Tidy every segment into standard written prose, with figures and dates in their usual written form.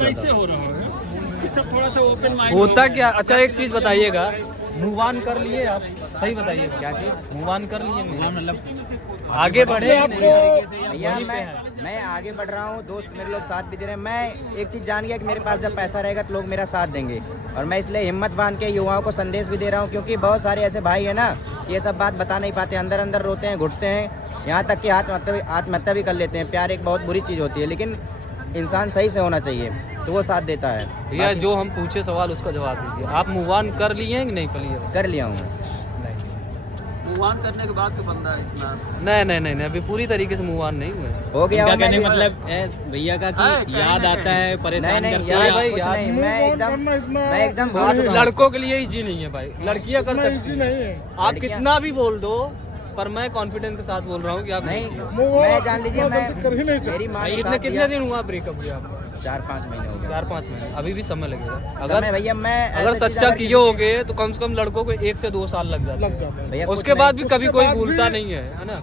कैसे हो रहा है सब थोड़ा सा ओपन माइंड होता क्या। अच्छा एक चीज बताइएगा, मूव ऑन कर लिए आप? सही बताइएगा, क्या चीज मूव ऑन कर लिए? मतलब आगे बढ़े भैया मैं आगे बढ़ रहा हूँ, दोस्त मेरे लोग साथ भी दे रहे हैं। मैं एक चीज़ जान गया कि मेरे पास जब पैसा रहेगा तो लोग मेरा साथ देंगे, और मैं इसलिए हिम्मत बांध के युवाओं को संदेश भी दे रहा हूँ, क्योंकि बहुत सारे ऐसे भाई हैं ना, ये सब बात बता नहीं पाते, अंदर अंदर रोते हैं, घुटते हैं, यहाँ तक कि आत्महत्या भी कर लेते हैं। प्यार एक बहुत बुरी चीज़ होती है, लेकिन इंसान सही से होना चाहिए तो वो साथ देता है। भैया जो हम पूछे सवाल उसका जवाब दीजिए, आप मूव ऑन कर लिए हैं कि नहीं कर लिए? कर लिया हूँ। मूव ऑन करने के बाद तो बंदा इतना नहीं, अभी पूरी तरीके से मूव ऑन नहीं हुए। हो गया क्या हूँ कहने मैं। मतलब भैया का कि याद आता है, परेशान नहीं करते यार हैं भाई, आपको? कुछ नहीं, मैं एकदम भूल चुका हूँ। लड़कों के लिए इजी नहीं है भाई, लड़कियां कर सकती हैं। आप कितना भी बोल दो, पर मैं कॉन्फिडेंस के साथ बोल रहा हूँ कि आप नहीं, मैं जान लीजिए, मैं मेरी माँ ने साथ कितने दिया। दिन हुआ ब्रेकअप हुआ आपका? 4-5 महीने हो गए। 4-5 महीने, अभी भी समय लगेगा। समय भैया मैं अगर ऐसा चीज़ सच्चा अगर किए किसी होगे तो कम से कम लड़कों को 1 से 2 साल लग जाते हैं। भैया उसके बाद भी कभी कोई भूलता नहीं है ना।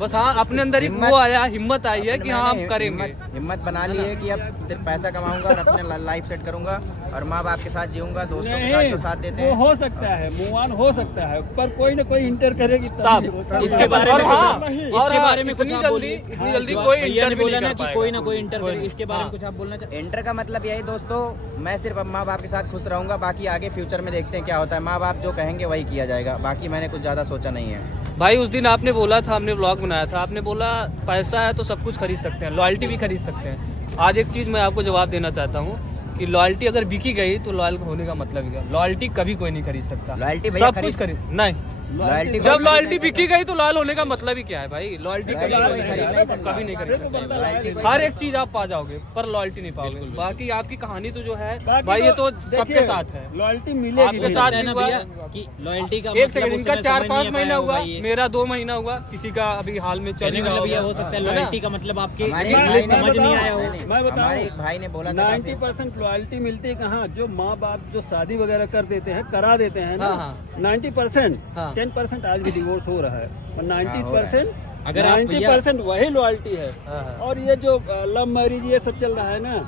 बस हाँ, अपने अंदर ही वो आया, हिम्मत आई है कि हाँ हम करेंगे। हिम्मत बना ली है कि अब सिर्फ पैसा कमाऊंगा और अपने लाइफ सेट करूंगा और माँ बाप के साथ जीऊंगा, दोस्तों के साथ जो साथ देते वो हैं। हो सकता है, मूव ऑन हो सकता है, पर कोई ना कोई इंटर करेगी तब इसके बारे में इसके बारे में कुछ इतनी आप बोलिए। जल्दी कोई भैया ने इंटर बोला ना नहीं कि कोई ना कोई इंटर करे, इसके बारे में कुछ आप बोलना चाहते? इंटर का मतलब यही दोस्तों, मैं सिर्फ अब माँ बाप के साथ खुश रहूंगा, बाकी आगे फ्यूचर में देखते हैं क्या होता है। माँ बाप जो कहेंगे वही किया जाएगा, बाकी मैंने कुछ ज़्यादा सोचा नहीं है। भाई उस दिन आपने बोला था, हमने व्लॉग बनाया था, आपने बोला पैसा है तो सब कुछ खरीद सकते हैं, लॉयल्टी भी खरीद सकते हैं। आज एक चीज़ मैं आपको जवाब देना चाहता हूँ कि लॉयल्टी अगर बिकी गई तो लॉयल होने का मतलब क्या? लॉयल्टी कभी कोई नहीं खरीद सकता। लॉयल्टी भैया सब कुछ खरीद नहीं। लॉयल्टी जब लॉयल्टी बिकी गई तो लॉयल होने का मतलब ही क्या है भाई? लॉयल्टी कभी लॉयल्टी खरीद नहीं सकता। कभी नहीं खरीद लॉयल्टी सकता। हर एक चीज आप पा जाओगे पर लॉयल्टी नहीं पाओगे। बाकी आपकी कहानी तो जो है बाकी भाई, ये तो देखिए, सबके साथ है। लॉयल्टी मिलेगी आपके नहीं। साथ है भी ना हुआ भैया कि लॉयल्टी का एक मतलब सेकंड, उस इनका समय 4-5 समझ नहीं महीना आ हुआ, पाया होगा ये। मेरा 2 महीना हुआ, किसी का अभी हाल में चल कहने ही का रहा मतलब ये होगा। हो सकता है है ना? लॉयल्टी का मतलब आपके हमारे इंग्लिश भाई समझ ने नहीं बताया, आया हो। मैं बताऊं, हमारे एक भाई ने बोला था 90% लॉयल्टी मिलती है कहाँ? जो माँ बाप जो शादी वगैरह कर देते हैं, करा देते हैं ना, हाँ, 90%, हाँ। 10% आज भी डिवोर्स हो रहा है, और हो रहा 90% अगर आप 90% वही लॉयल्टी है। हाँ, हाँ। और ये जो लव मैरिज ये सब चल रहा है ना,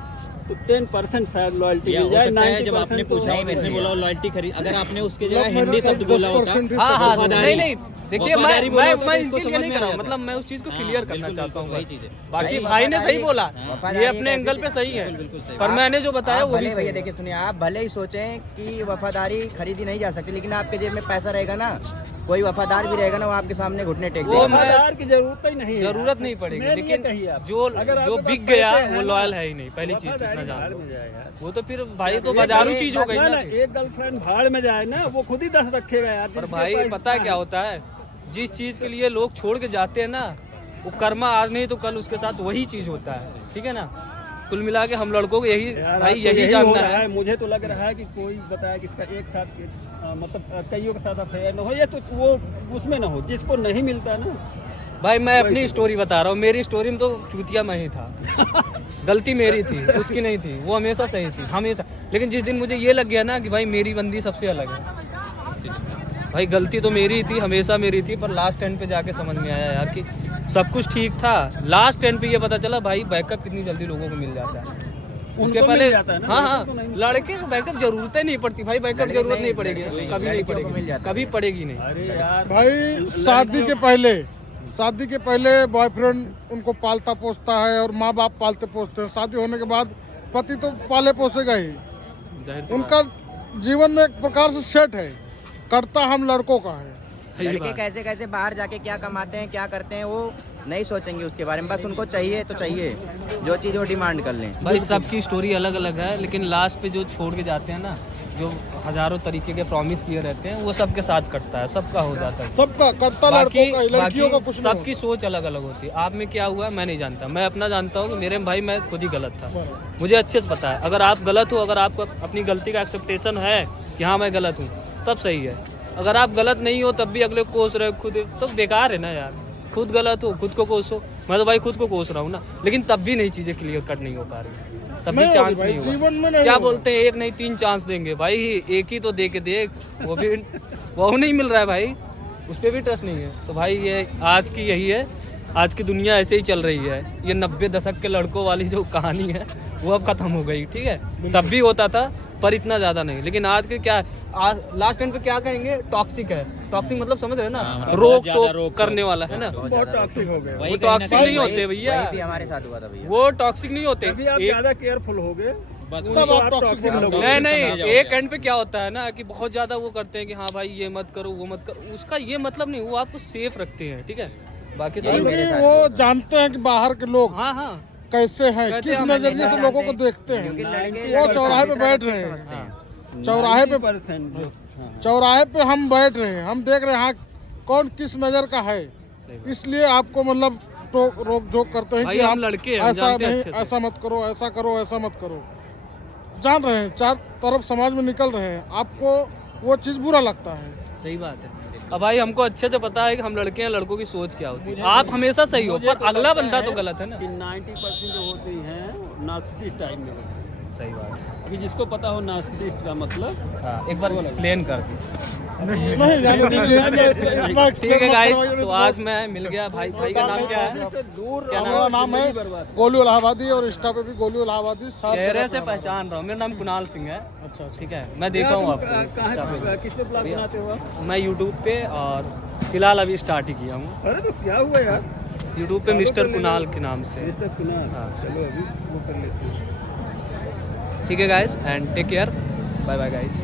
तो 10% शायद लॉयल्टी या मिल हो जाए, सकता है जब 90% आपने तो पूछा नहीं उसने मिल बोला रही लॉयल्टी खरीद, अगर आपने उसके जगह हिंदी शब्द बोला होता, हाँ हाँ, वफादारी। नहीं देखिए, वफादारी बोला होता मैं तो इनके इसको लिए नहीं समझ कर रहा में हूँ, आ जाता। मतलब मैं उस चीज को हाँ, क्लियर करना बिल्कुल, चाहता हूँ। वही चीज़ है। बाकी भाई, भाई ने सही वफादारी- बोला, वफादारी ये एक अपने ऐसी एंगल पे चीज़- सही है, बिल्कुल सही। पर मैंने जो बताया आप वो भी भले सही भैया है। देखिए सुनिए, आप भले ही सोचें कि वफादारी खरीदी नहीं जा सकती, लेकिन आपके जेब में पैसा रहेगा ना, कोई वफादार भी रहेगा ना, वो आपके सामने घुटने टेक वो देगा। मैं- वफादार की जरूरत ही नहीं है, जरूरत नहीं पड़ेगी, मेन ये लेकिन कहिए आप। जो अगर आपके जो पास बिक गया पैसे हैं वो ना, लॉयल है ही नहीं, पहली चीज वफादारी इतना जान भाड़ लो। में जाएगा। वो तो फिर भाई तो ये बाजारू ये चीज हो बस गई ना, ना। एक गर्लफ्रेंड भाड़ में जाए ना, वो खुद ही 10 रखेगा यार। पर जिसके भाई पास पता है इतना क्या होता है, जिस चीज के लिए लोग छोड़ के जाते हैं ना, वो कर्मा आज नहीं तो कल उसके साथ वही चीज होता है। ठीक है ना? कुल मिला के हम लड़कों को यही यार, भाई आपको यही हो जानना रहा है। मुझे तो लग रहा है कि कोई बताया कि इसका एक साथ मतलब कईयों के साथ अफेयर न हो, या तो वो उसमें ना हो जिसको नहीं मिलता ना। भाई मैं अपनी स्टोरी बता रहा हूँ, मेरी स्टोरी में तो चूतिया मैं ही था। गलती मेरी थी, उसकी नहीं थी। वो हमेशा सही थी, हमेशा। लेकिन जिस दिन मुझे ये लग गया ना कि भाई मेरी बंदी सबसे अलग है, भाई गलती तो मेरी थी, हमेशा मेरी थी, पर लास्ट एंड पे जाके समझ में आया यार कि सब कुछ ठीक था। लास्ट एंड पे ये पता चला भाई बैकअप कितनी जल्दी लोगों को मिल जाता है। उसके उनको पहले मिल जाता है ना, हाँ लड़कों को हाँ, नहीं। लड़के को बैकअप जरूरत नहीं पड़ती भाई, बैकअप लड़के जरूरत नहीं, नहीं पड़ेगी, लड़के कभी नहीं लड़कियों को मिल पड़ेगी, जाता कभी पड़ेगी नहीं। अरे यार भाई शादी के पहले बॉयफ्रेंड उनको पालता पोसता है और माँ बाप पालते पोसते हैं। शादी होने के बाद पति तो पाले पोसेगा ही। जाहिर सी उनका जीवन में एक प्रकार से सेट है, करता हम लड़कों का है। सही लड़के बात। कैसे कैसे बाहर जाके क्या कमाते हैं, क्या करते हैं, वो नहीं सोचेंगे उसके बारे में। बस उनको चाहिए तो चाहिए, जो चीज़ वो डिमांड कर लें। भाई सबकी स्टोरी अलग अलग है, लेकिन लास्ट पे जो छोड़ के जाते हैं ना, जो हजारों तरीके के प्रॉमिस किए रहते हैं, वो सबके साथ कटता है, सबका हो जाता है। सबका करता लड़कों का ही, लड़कियों का कुछ नहीं सबकी सोच अलग अलग होती है। आप में क्या हुआ मैं नहीं जानता, मैं अपना जानता हूँ कि मेरे भाई मैं खुद ही गलत था। मुझे अच्छे से पता है, अगर आप गलत हो, अगर आपको अपनी गलती का एक्सेप्टेशन है कि हाँ मैं गलत हूँ, तब सही है। अगर आप गलत नहीं हो तब भी अगले को कोस रहे हो खुद, तो बेकार है ना यार। खुद गलत हो खुद को कोसो, मैं तो भाई खुद को कोस रहा हूँ ना, लेकिन तब भी नहीं चीज़ें क्लियर कट नहीं हो पा रही, तब भी नहीं चांस होगी भाई, नहीं हुआ। जीवन में नहीं क्या होगा। बोलते हैं, एक नहीं 3 चांस देंगे भाई, एक ही तो दे के देख, वो भी वो नहीं मिल रहा है भाई, उस पर भी ट्रस्ट नहीं है। तो भाई ये आज की यही है आज की दुनिया ऐसे ही चल रही है। ये 90 दशक के लड़कों वाली जो कहानी है वो अब खत्म हो गई, ठीक है। तब भी होता था पर इतना ज़्यादा नहीं। लेकिन आज के क्या लास्ट एंड पे क्या कहेंगे, टॉक्सिक है। टॉक्सिक मतलब समझ रहे हैं ना, रोक टोक करने वाला है ना। बहुत टॉक्सिक हो गए। वो टॉक्सिक नहीं होते भैया, वही भी हमारे साथ हुआ था भैया। वो टॉक्सिक नहीं होते। अभी आप ज़्यादा केयरफुल हो गए, बस तब आप टॉक्सिक हो गए। नहीं, एक एंड पे क्या होता है ना कि बहुत ज्यादा वो करते हैं कि हाँ भाई ये मत करो वो मत करो। उसका ये मतलब नहीं, वो आपको सेफ रखते हैं, ठीक है। बाकी तो क्योंकि वो जानते हैं कि बाहर के लोग हाँ हाँ कैसे हैं, कहते किस हैं, नजरिए से लोगों को देखते क्योंकि हैं। लड़के वो चौराहे पे बैठ रहे हैं, चौराहे पे 90% जो हाँ। चौराहे पे हम बैठ रहे हैं, हम देख रहे हैं हाँ कौन किस नजर का है, इसलिए आपको मतलब रोक जोक करते हैं भाई कि हम आप लड़के हैं, हम ऐसा जानते हैं नहीं, अच्छे से। ऐसा मत करो, ऐसा करो, ऐसा मत करो। जान रहे हैं, चार तरफ समाज में निकल रहे हैं, आपको वो चीज़ बुरा लगता है। सही बात है। अब भाई हमको अच्छे से पता है कि हम लड़के हैं, लड़कों की सोच क्या होती है। आप हमेशा सही हो पर अगला बंदा तो गलत है ना। कि 90% जो होती हैं नार्सिसिस्ट टाइप में होती हैं। सही बात है। अभी जिसको पता हो नार्सिसिस्ट का मतलब, हाँ, एक बार एक्सप्लेन कर दी। नहीं जाने दीजिए, इतना ठीक है explain मत गाइस, करवाइए, तो आज मैं मिल गया भाई का नाम क्या है? दूर क्या मेरा नाम है बर्बाद। गोलू इलाहाबादी और इंस्टा पे भी गोलू इलाहाबादी। साथ चेहरे से जगह पे पहचान रहा हूँ, मेरा नाम कुणाल सिंह है। अच्छा अच्छा। ठीक है, मैं देखा हूँ आपको कहाँ Insta पे। किस पे ब्लॉग बनाते हो आप? मैं यूट्यूब पे, और फिलहाल अभी स्टार्ट ही किया हूँ अरे तो क्या हुआ यार, यूट्यूब पे मिस्टर कुणाल के नाम से। मिस्टर कुणाल। हाँ। चलो अभी वो कर लेते हैं। ठीक है guys, and take care, bye bye guys.